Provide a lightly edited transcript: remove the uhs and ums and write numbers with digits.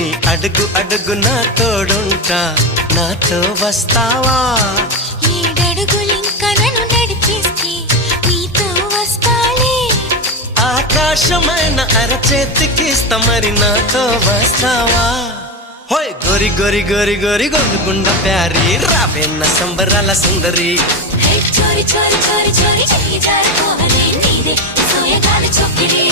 నీ అడుగు అడుగు నా తోడుంటా, నాతో వస్తావా? ఏడడుగులింక నన్ను నడిపిస్తే నీతో వస్తాలే. ఆకాశమైన అరచేతికిస్తా, మరి నాతో వస్తావా? హోయ్ గోరి గోరి గోరి గోరి గోరుగుండ ప్యారి, రావేన్న సంబరాల సుందరి. చోరి చోరి చోరి చోరి చెయ్యి జారిపోవలే నీదే సోయగాల చొక్కిడి.